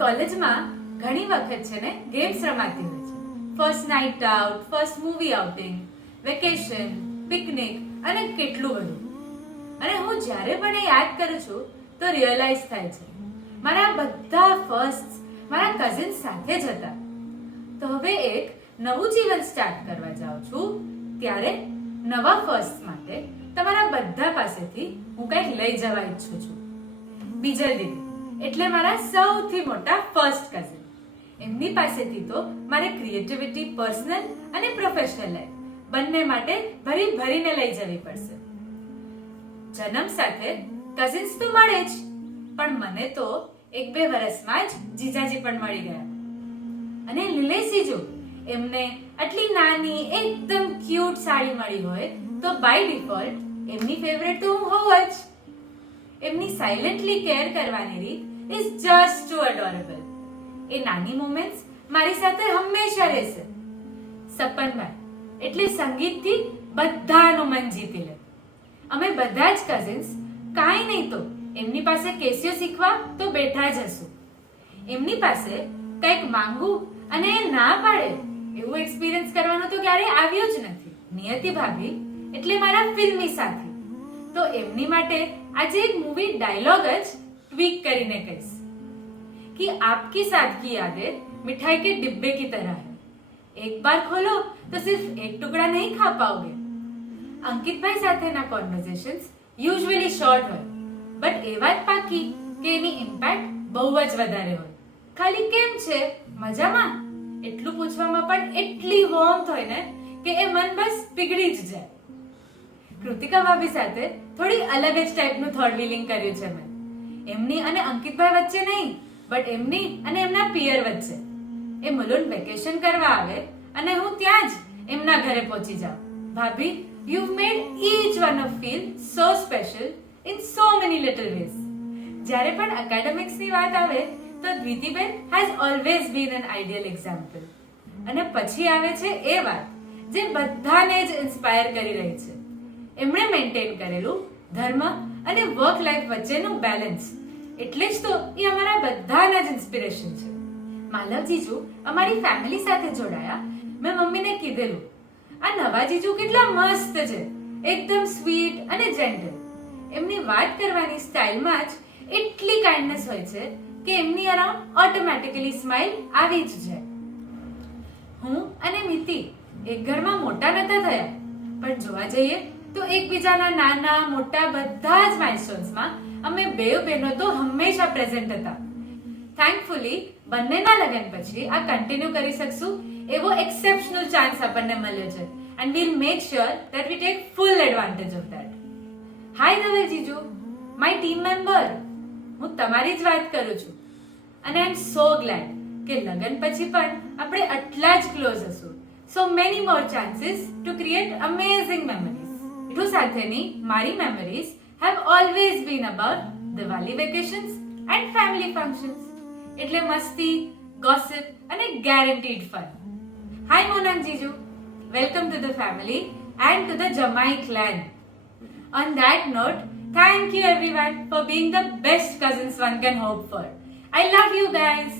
કોલેજમાં ઘણી વખત છે ને ગેમ્સ રમાતી હોય છે. First night out, first movie outing, vacation, picnic અને કેટલું બધું. અને હું જ્યારે પણ એ યાદ કરું છું તો રિયલાઇઝ થાય છે મારા બધા ફર્સ્ટ મારા કઝિન્સ સાથે જ હતા. તો હવે એક નવું જીવન સ્ટાર્ટ કરવા જાઉં છું ત્યારે નવા ફર્સ્ટ માટે તમારા બધા પાસેથી હું કંઈક લઈ જવા ઈચ્છું છું. બીજલ દીદી એટલે મારા સૌથી મોટા ફર્સ્ટ કઝિન. એમની પાસેથી તો મારે ક્રિએટિવિટી પર્સનલ અને પ્રોફેશનલ લાઈફ બંને માટે ભરી ભરીને લઈ જવી પડશે. જન્મ સાથે કઝિન્સ તો મળે જ, પણ મને તો 1-2 વર્ષમાં જ જીજાજી પણ મળી ગયા. અને નિલેશ જીજુ એમને આટલી નાની એકદમ ક્યુટ સાડી મળી હોય તો બાય ડિફોલ્ટ એમની ફેવરેટ તો હું હોઉં જ. એમની સાયલેન્ટલી કેર કરવાની રીત ઇઝ જસ્ટ ટુ એડોરેબલ. એ નાની મોમેન્ટ્સ મારી સાથે હંમેશા રહેશે. સપનભાઈ એટલે સંગીતથી બધાનું મન જીતી લે. અમે બધા જ કઝિન્સ કાંઈ નહીં તો એમની પાસે કેસિયો શીખવા તો બેઠા જ હશું. એમની પાસે કંઈક માંગવું અને એ ના પાડે એવું એક્સપિરિયન્સ કરવાનો તો ક્યારેય આવ્યો જ નથી. નિયતિ ભાભી એટલે મારા ફિલ્મી સાથી. તો એમની માટે આજે એક મૂવી ડાયલોગ જ ટ્વીક કરીને કહીશ कि आपकी सादगी यादें मिठाई के डिब्बे की तरह है, एक बार खोलो तो सिर्फ एक टुकड़ा नहीं खा पाओगे. અંકિતભાઈ સાથેના કોન્વર્ઝેશન્સ યુઝ્યુઅલી શોર્ટ હોય, બટ એ વાત પાકી કે એની ઇમ્પેક્ટ બહુ જ વધારે હોય. ખાલી કેમ છે, મજામાં એટલું પૂછવામાં પણ એટલી વોર્મથ હોય ને કે એ મન બસ પીગળી જ જાય. કૃતિકા ભાભી સાથે થોડી અલગ જ ટાઈપનું થોટ વ્હીલિંગ કર્યું છે મેં. એમની અને અંકિતભાઈ વચ્ચે નહીં, બટ એમની અને એમના પિયર વચ્ચે. એ મુલુંડ વેકેશન કરવા આવે અને હું ત્યાં જ એમના ઘરે પહોંચી જાઉં. ભાભી, you've made each one of feel so special in so many little ways. જ્યારે પણ એકેડેમિક્સની વાત આવે તો દ્વિતિબેન has always been an ideal example. અને પછી આવે છે એ વાત જે બધાને જ ઇન્સ્પાયર કરી રહી છે. એમણે મેન્ટેન કરેલું ધર્મ અને વર્ક લાઈફ વચ્ચેનું બેલેન્સ. એટલે જ તો એ અમારા બધાના જ ઇન્સ્પિરેશન છે. માલવ જીજુ અમારી ફેમિલી સાથે જોડાયા. મેં મમ્મીને કીધેલું આ નવા જીજુ કેટલા મસ્ત છે, એકદમ સ્વીટ અને જેન્ટલ. એમની વાત કરવાની સ્ટાઇલમાં જ એટલી કાઇન્ડનેસ હોય છે કે એમની અરાઉન્ડ ઓટોમેટિકલી સ્માઇલ આવી જ જાય. હું અને મિતિ એક ઘરમાં મોટા નતા થયા, પણ જોવા જઈએ તો એકબીજાના નાના મોટા બધા જ માઇલસ્ટોન્સમાં અમે બેવ બહેનો તો હંમેશા પ્રેઝન્ટ હતા. થેન્કફુલી બંનેના લગ્ન પછી આ કન્ટિન્યુ કરી શકશું એવો એક્સેપ્શનલ ચાન્સ આપણને મળ્યો છે, and we'll make sure that we take full advantage of that. Hi Dhaval જીજુ, my team member. હું તમારી જ વાત કરું છું અને આઈ એમ સો ગ્લેડ કે લગ્ન પછી પણ આપણે આટલા જ ક્લોઝ હશું. So many more chances to create amazing memories. મીઠુ સાથેની મારી memories have always been about Diwali vacations and family functions. એટલે મસ્તી, gossip અને guaranteed fun. Hi Monang Jiju, welcome to the family and to the Jamai clan. On that note, thank you everyone for being the best cousins one can hope for. I love you guys.